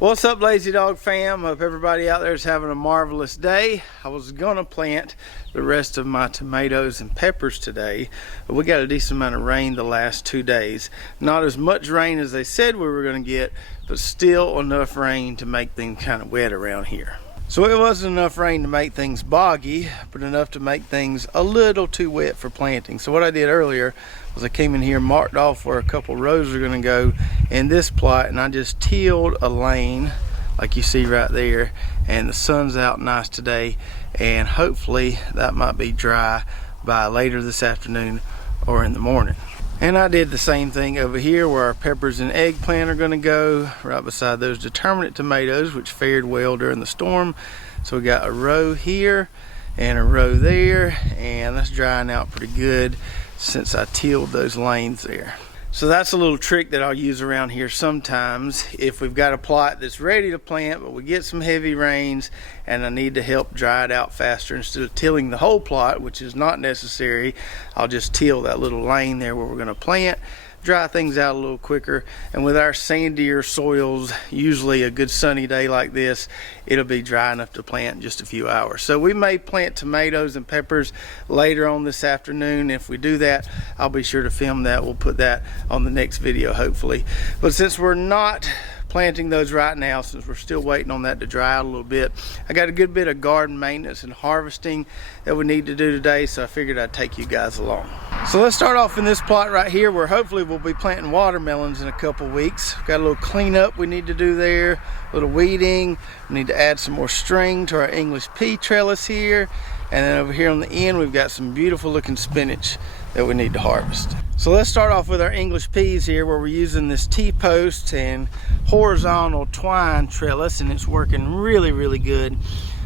What's up, Lazy Dog fam? Hope everybody out there is having a marvelous day. I was gonna plant the rest of my tomatoes and peppers today, but we got a decent amount of rain the last 2 days. Not as much rain as they said we were gonna get, but still enough rain to make things kind of wet around here. So it wasn't enough rain to make things boggy, but enough to make things a little too wet for planting. So what I did earlier was I came in here, marked off where a couple rows are gonna go in this plot, and I just tilled a lane like you see right there, and the sun's out nice today, and hopefully that might be dry by later this afternoon or in the morning. And I did the same thing over here where our peppers and eggplant are gonna go, right beside those determinate tomatoes, which fared well during the storm. So we got a row here and a row there, and that's drying out pretty good since I tilled those lanes there. So that's a little trick that I'll use around here sometimes. If we've got a plot that's ready to plant, but we get some heavy rains and I need to help dry it out faster, instead of tilling the whole plot, which is not necessary, I'll just till that little lane there where we're gonna plant, dry things out a little quicker. And with our sandier soils, usually a good sunny day like this, it'll be dry enough to plant in just a few hours. So we may plant tomatoes and peppers later on this afternoon. If we do that, I'll be sure to film that. We'll put that on the next video hopefully. But since we're not planting those right now, since we're still waiting on that to dry out a little bit, I got a good bit of garden maintenance and harvesting that we need to do today, so I figured I'd take you guys along. So let's start off in this plot right here where hopefully we'll be planting watermelons in a couple weeks. Got a little cleanup we need to do there, a little weeding. We need to add some more string to our English pea trellis here, and then over here on the end we've got some beautiful looking spinach that we need to harvest. So let's start off with our English peas here, where we're using this T-post and horizontal twine trellis, and it's working really good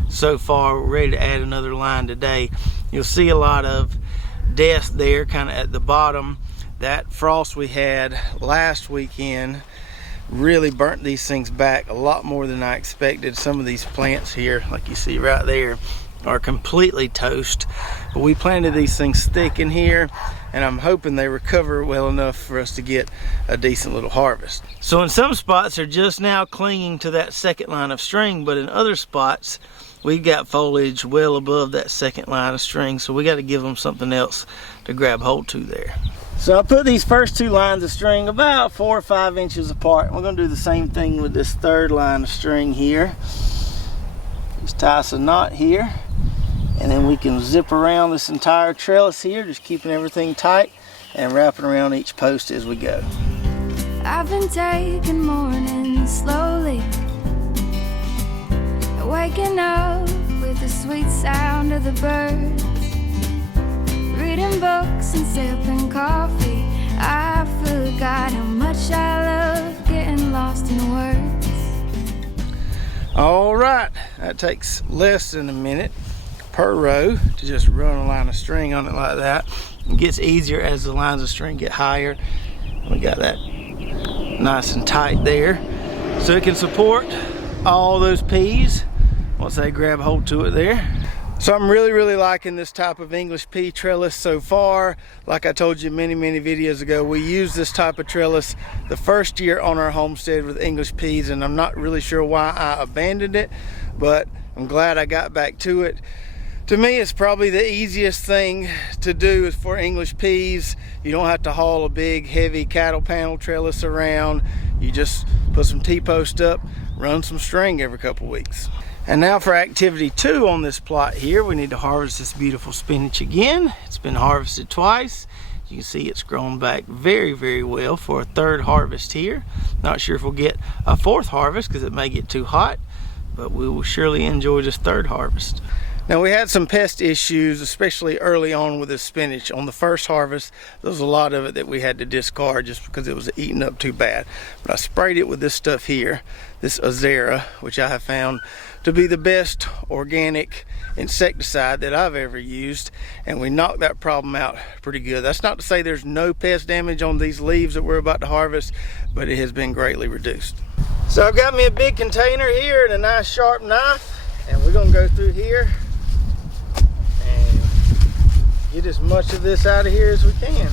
so far. We're ready to add another line today. You'll see a lot of death there kind of at the bottom. That frost we had last weekend really burnt these things back a lot more than I expected. Some of these plants here, like you see right there, are completely toast, but we planted these things thick in here, and I'm hoping they recover well enough for us to get a decent little harvest. So in some spots they're just now clinging to that second line of string, but in other spots we've got foliage well above that second line of string, so we got to give them something else to grab hold to there. So I put these first two lines of string about 4 or 5 inches apart. We're going to do the same thing with this third line of string here. Just tie us a knot here, and then we can zip around this entire trellis here, just keeping everything tight and wrapping around each post as we go. I've been taking mornings slowly, waking up with the sweet sound of the birds, reading books and sipping coffee. I forgot how much I love getting lost in words. All right, that takes less than a minute per row to just run a line of string on it like that. It gets easier as the lines of string get higher. We got that nice and tight there, so it can support all those peas once they grab hold to it there. So I'm really liking this type of English pea trellis so far. Like I told you many videos ago, we used this type of trellis the first year on our homestead with English peas, and I'm not really sure why I abandoned it, but I'm glad I got back to it. To me, it's probably the easiest thing to do is for English peas. You don't have to haul a big heavy cattle panel trellis around. You just put some T-post up, run some string every couple weeks. And now for activity 2 on this plot here, we need to harvest this beautiful spinach again. It's been harvested twice. You can see it's grown back very well for a third harvest here. Not sure if we'll get a fourth harvest because it may get too hot, but we will surely enjoy this third harvest. Now we had some pest issues, especially early on with this spinach. On the first harvest, there was a lot of it that we had to discard just because it was eaten up too bad. But I sprayed it with this stuff here, this Azera, which I have found to be the best organic insecticide that I've ever used, and we knocked that problem out pretty good. That's not to say there's no pest damage on these leaves that we're about to harvest, but it has been greatly reduced. So I've got me a big container here and a nice sharp knife, and we're gonna go through here and get as much of this out of here as we can.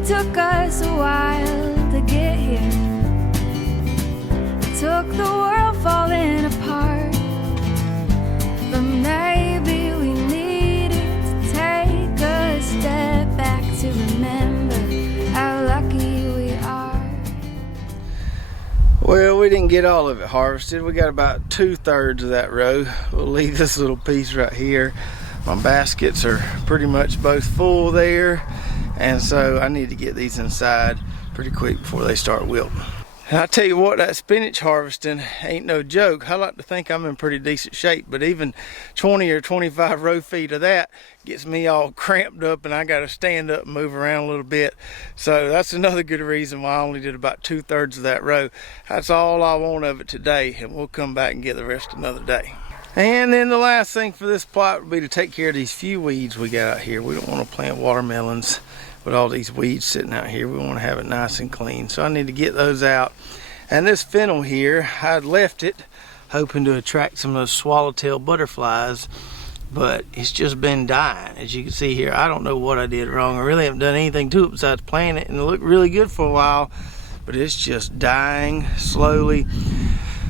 It took us a while to get here. It took the world falling apart. But maybe we needed to take a step back to remember how lucky we are. Well, we didn't get all of it harvested. We got about 2/3 of that row. We'll leave this little piece right here. My baskets are pretty much both full there, and so I need to get these inside pretty quick before they start wilting. And I tell you what, that spinach harvesting ain't no joke. I like to think I'm in pretty decent shape, but even 20 or 25 row feet of that gets me all cramped up, and I got to stand up and move around a little bit. So that's another good reason why I only did about 2/3 of that row. That's all I want of it today, and we'll come back and get the rest another day. And then the last thing for this plot would be to take care of these few weeds we got out here. We don't want to plant watermelons with all these weeds sitting out here. We want to have it nice and clean. So I need to get those out. And this fennel here, I'd left it hoping to attract some of those swallowtail butterflies, but it's just been dying. As you can see here, I don't know what I did wrong. I really haven't done anything to it besides plant it, and it looked really good for a while, but it's just dying slowly.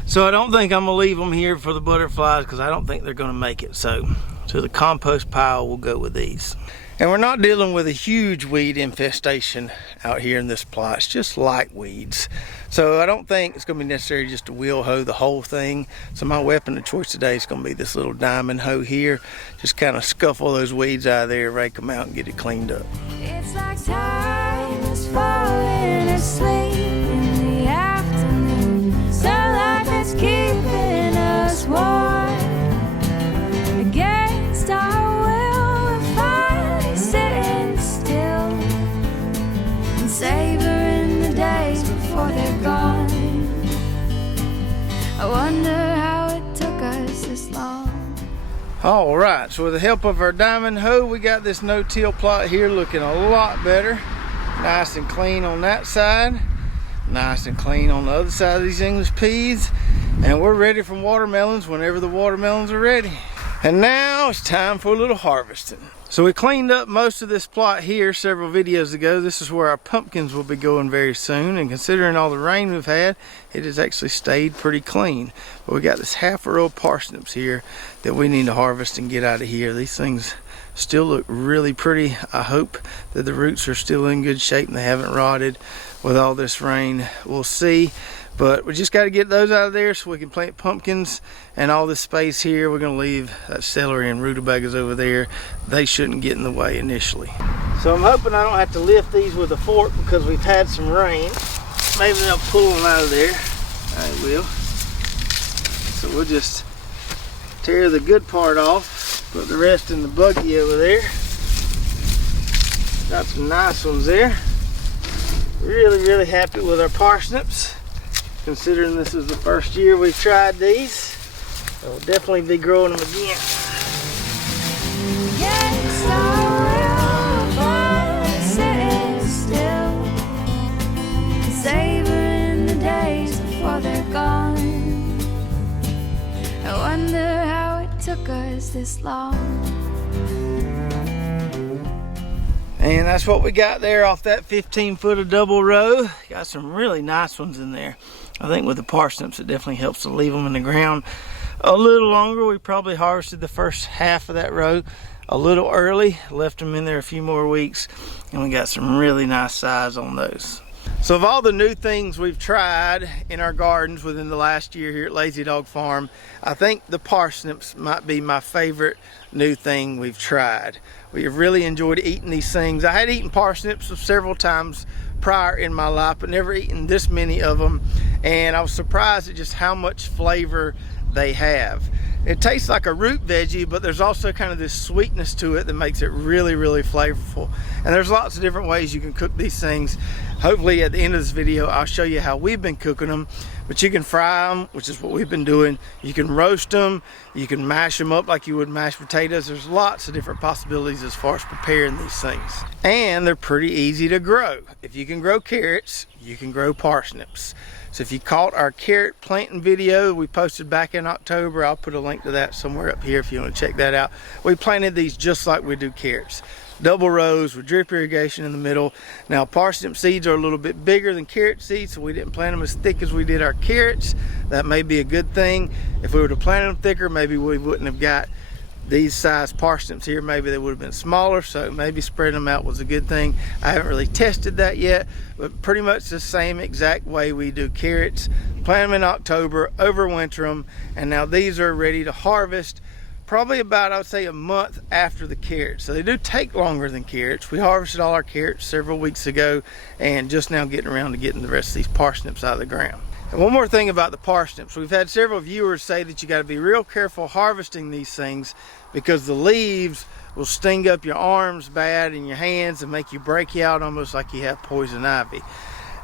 So I don't think I'm gonna leave them here for the butterflies, because I don't think they're gonna make it. So to the compost pile we'll go with these. And we're not dealing with a huge weed infestation out here in this plot. It's just light weeds. So I don't think it's gonna be necessary just to wheel hoe the whole thing. So my weapon of choice today is gonna be this little diamond hoe here. Just kind of scuffle those weeds out of there, rake them out, and get it cleaned up. It's like time is falling asleep in the afternoon. Sunlight that's keeping us warm. Against our will, we're finally sitting still and savoring the days before they're gone. I wonder how it took us this long. All right, so with the help of our diamond hoe, we got this no-till plot here looking a lot better. Nice and clean on that side. Nice and clean on the other side of these English peas. And we're ready for watermelons whenever the watermelons are ready. And now it's time for a little harvesting. So we cleaned up most of this plot here several videos ago. This is where our pumpkins will be going very soon. And considering all the rain we've had, it has actually stayed pretty clean. But we got this half a row of parsnips here that we need to harvest and get out of here. These things still look really pretty. I hope that the roots are still in good shape and they haven't rotted with all this rain. We'll see. But we just got to get those out of there so we can plant pumpkins. And all this space here, we're going to leave that celery and rutabagas over there. They shouldn't get in the way initially. So I'm hoping I don't have to lift these with a fork because we've had some rain. Maybe they'll pull them out of there. I will. So we'll just tear the good part off, put the rest in the buggy over there. Got some nice ones there. Really happy with our parsnips, considering this is the first year we've tried these. We'll definitely be growing them again. Yes, I will sitting still, savoring the days before they're gone. I wonder how it took us this long. And that's what we got there off that 15-foot of double row. Got some really nice ones in there. I think with the parsnips, it definitely helps to leave them in the ground a little longer. We probably harvested the first half of that row a little early, left them in there a few more weeks, and we got some really nice size on those. So of all the new things we've tried in our gardens within the last year here at Lazy Dog Farm, I think the parsnips might be my favorite new thing we've tried. We have really enjoyed eating these things. I had eaten parsnips several times prior in my life, but never eaten this many of them, and I was surprised at just how much flavor they have. It tastes like a root veggie, but there's also kind of this sweetness to it that makes it really flavorful. And there's lots of different ways you can cook these things. Hopefully at the end of this video I'll show you how we've been cooking them. But you can fry them, which is what we've been doing. You can roast them, you can mash them up like you would mashed potatoes. There's lots of different possibilities as far as preparing these things. And they're pretty easy to grow. If you can grow carrots, you can grow parsnips. So if you caught our carrot planting video we posted back in October, I'll put a link to that somewhere up here if you want to check that out. We planted these just like we do carrots. double rows with drip irrigation in the middle. Now parsnip seeds are a little bit bigger than carrot seeds, so we didn't plant them as thick as we did our carrots. That may be a good thing. If we were to plant them thicker, maybe we wouldn't have got these size parsnips here. Maybe they would have been smaller, so maybe spreading them out was a good thing. I haven't really tested that yet, but pretty much the same exact way we do carrots. Plant them in October, overwinter them, and now these are ready to harvest probably about, I would say, a month after the carrots. So they do take longer than carrots. We harvested all our carrots several weeks ago and just now getting around to getting the rest of these parsnips out of the ground. And one more thing about the parsnips. We've had several viewers say that you got to be real careful harvesting these things because the leaves will sting up your arms bad and your hands and make you break out almost like you have poison ivy.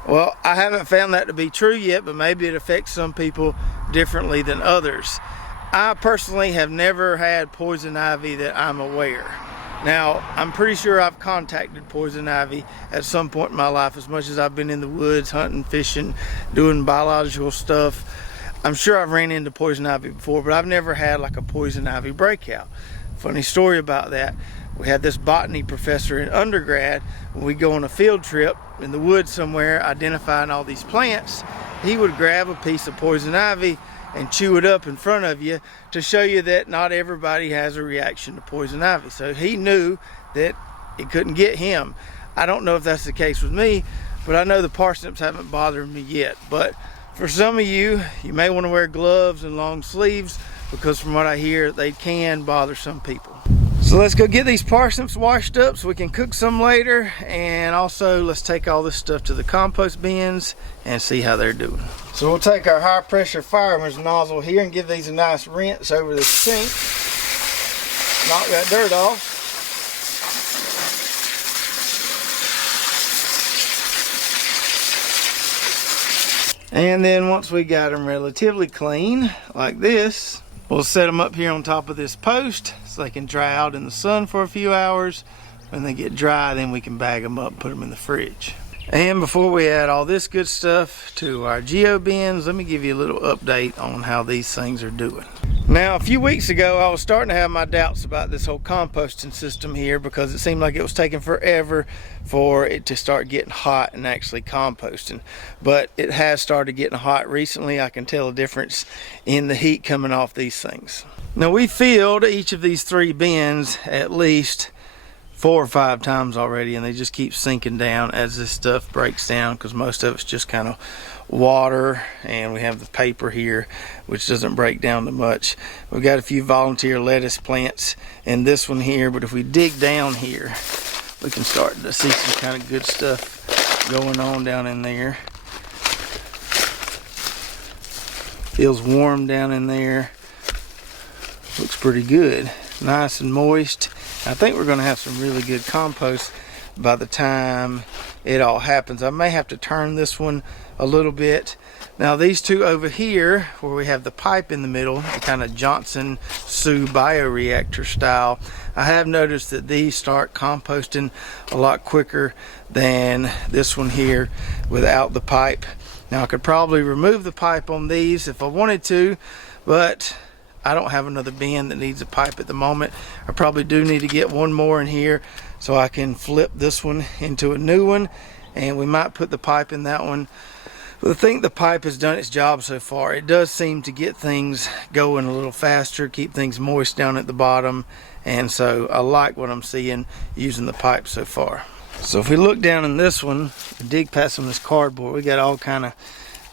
Well, I haven't found that to be true yet, but maybe it affects some people differently than others. I personally have never had poison ivy that I'm aware. Now, I'm pretty sure I've contacted poison ivy at some point in my life. As much as I've been in the woods, hunting, fishing, doing biological stuff, I'm sure I've ran into poison ivy before, but I've never had like a poison ivy breakout. Funny story about that. We had this botany professor in undergrad. When we go on a field trip in the woods somewhere, identifying all these plants, he would grab a piece of poison ivy and chew it up in front of you to show you that not everybody has a reaction to poison ivy. So he knew that it couldn't get him. I don't know if that's the case with me, but I know the parsnips haven't bothered me yet. But for some of you, you may want to wear gloves and long sleeves because from what I hear, they can bother some people. So let's go get these parsnips washed up so we can cook some later, and also let's take all this stuff to the compost bins and see how they're doing. So we'll take our high pressure fireman's nozzle here and give these a nice rinse over the sink. Knock that dirt off. And then once we got them relatively clean like this, we'll set them up here on top of this post so they can dry out in the sun for a few hours. When they get dry, then we can bag them up and put them in the fridge. And before we add all this good stuff to our geo bins, let me give you a little update on how these things are doing. Now, a few weeks ago, I was starting to have my doubts about this whole composting system here because it seemed like it was taking forever for it to start getting hot and actually composting. But it has started getting hot recently. I can tell a difference in the heat coming off these things. Now, we filled each of these 3 bins at least 4 or 5 times already, and they just keep sinking down as this stuff breaks down because most of it's just kind of water, and we have the paper here which doesn't break down too much. We've got a few volunteer lettuce plants in this one here, but if we dig down here we can start to see some kind of good stuff going on down in there. Feels warm down in there. Looks pretty good, nice and moist. I think we're going to have some really good compost by the time it all happens. I may have to turn this one a little bit. Now these 2 over here where we have the pipe in the middle, the kind of Johnson Sioux bioreactor style, I have noticed that these start composting a lot quicker than this one here without the pipe. Now I could probably remove the pipe on these if I wanted to, but I don't have another bin that needs a pipe at the moment. I probably do need to get one more in here so I can flip this one into a new one, and we might put the pipe in that one. But I think the pipe has done its job so far. It does seem to get things going a little faster, keep things moist down at the bottom, and so I like what I'm seeing using the pipe so far. So if we look down in this one, dig past some of this cardboard, we got all kind of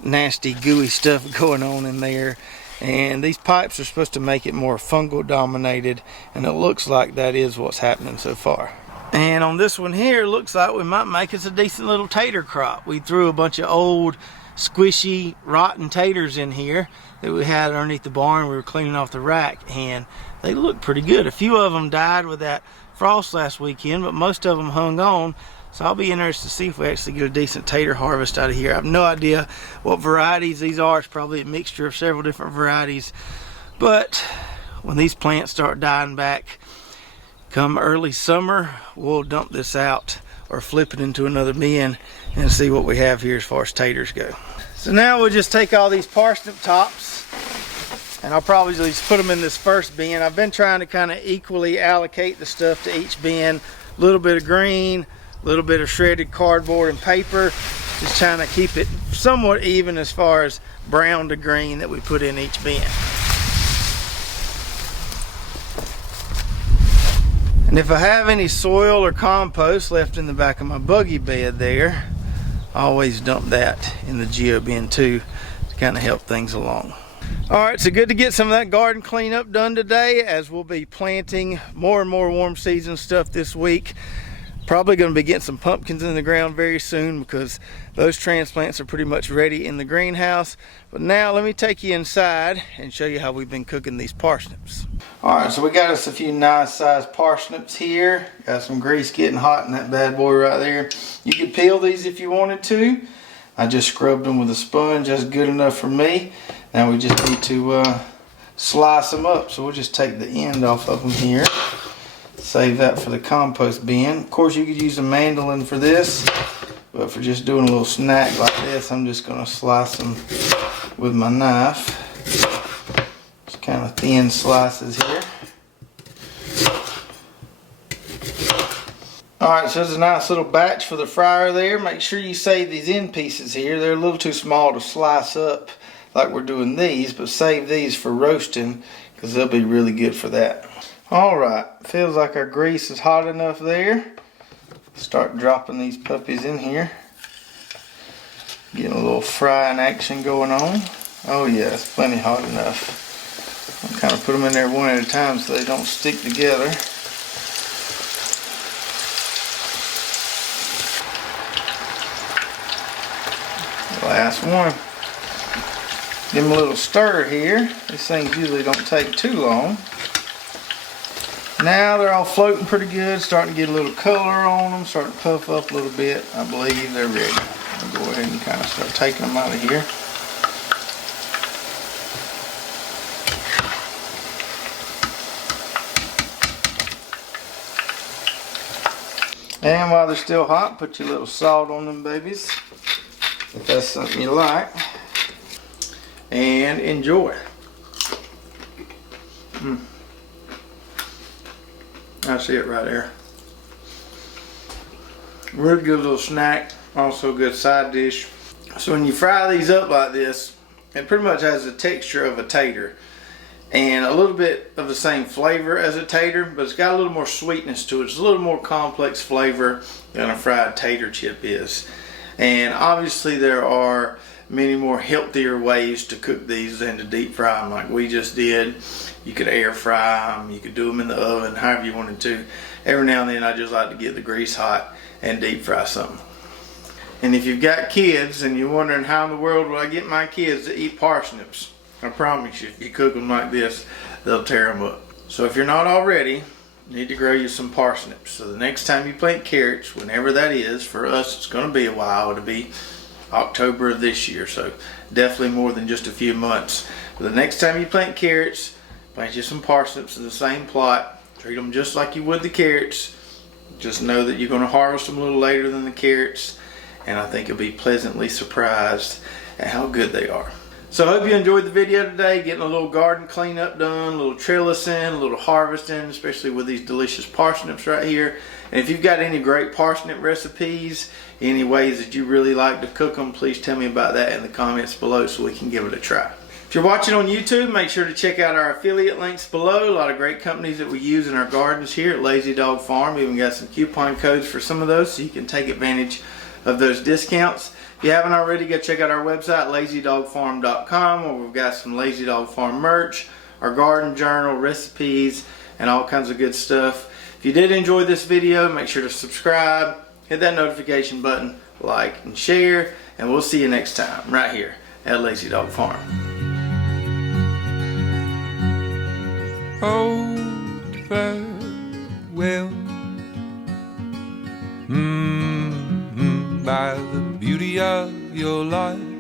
nasty gooey stuff going on in there. And these pipes are supposed to make it more fungal dominated, and it looks like that is what's happening so far. And on this one here, looks like we might make us a decent little tater crop. We threw a bunch of old squishy rotten taters in here that we had underneath the barn. We were cleaning off the rack and they look pretty good. A few of them died with that frost last weekend, but most of them hung on. So I'll be interested to see if we actually get a decent tater harvest out of here. I have no idea what varieties these are. It's probably a mixture of several different varieties. But when these plants start dying back, come early summer, we'll dump this out or flip it into another bin and see what we have here as far as taters go. So now we'll just take all these parsnip tops and I'll probably just put them in this first bin. I've been trying to kind of equally allocate the stuff to each bin. A little bit of green, a little bit of shredded cardboard and paper. Just trying to keep it somewhat even as far as brown to green that we put in each bin. And if I have any soil or compost left in the back of my buggy bed there, I always dump that in the geo bin too to kind of help things along. Alright, so good to get some of that garden cleanup done today, as we'll be planting more and more warm season stuff this week. Probably going to be getting some pumpkins in the ground very soon because those transplants are pretty much ready in the greenhouse. But now let me take you inside and show you how we've been cooking these parsnips. Alright, so we got us a few nice sized parsnips here. Got some grease getting hot in that bad boy right there. You could peel these if you wanted to. I just scrubbed them with a sponge. That's good enough for me. Now we just need to slice them up. So we'll just take the end off of them here. Save that for the compost bin. Of course, you could use a mandolin for this, but for just doing a little snack like this, I'm just going to slice them with my knife. Just kind of thin slices here. Alright, so there's a nice little batch for the fryer there. Make sure you save these end pieces here. They're a little too small to slice up like we're doing these, but save these for roasting because they'll be really good for that. Alright, feels like our grease is hot enough there. Start dropping these puppies in here. Getting a little frying action going on. Oh yeah, it's plenty hot enough. I'll kind of put them in there one at a time so they don't stick together. Last one. Give them a little stir here. These things usually don't take too long. Now they're all floating pretty good, starting to get a little color on them, starting to puff up a little bit. I believe they're ready. I'll go ahead and kind of start taking them out of here. And while they're still hot, put your little salt on them babies, if that's something you like. And enjoy. That's it right there. Really good little snack, also good side dish. So when you fry these up like this, it pretty much has the texture of a tater and a little bit of the same flavor as a tater, but it's got a little more sweetness to it. It's a little more complex flavor than a fried tater chip is. And obviously there are many more healthier ways to cook these than to deep fry them like we just did. You could air fry them, you could do them in the oven, however you wanted to. Every now and then I just like to get the grease hot and deep fry something. And if you've got kids and you're wondering how in the world will I get my kids to eat parsnips, I promise you, if you cook them like this, they'll tear them up. So if you're not already, you need to grow you some parsnips. So the next time you plant carrots, whenever that is, for us it's going to be a while. It'll be October of this year, so definitely more than just a few months. But the next time you plant carrots, plant you some parsnips in the same plot. Treat them just like you would the carrots. Just know that you're going to harvest them a little later than the carrots, and I think you'll be pleasantly surprised at how good they are. So I hope you enjoyed the video today, getting a little garden cleanup done, a little trellising, a little harvesting, especially with these delicious parsnips right here. And if you've got any great parsnip recipes, any ways that you really like to cook them, please tell me about that in the comments below so we can give it a try. If you're watching on YouTube, make sure to check out our affiliate links below. A lot of great companies that we use in our gardens here at Lazy Dog Farm. We even got some coupon codes for some of those so you can take advantage of those discounts. If you haven't already, go check out our website, lazydogfarm.com, where we've got some Lazy Dog Farm merch, our garden journal, recipes, and all kinds of good stuff. If you did enjoy this video, make sure to subscribe, hit that notification button, like, and share, and we'll see you next time right here at Lazy Dog Farm. Hold farewell by the beauty of your life.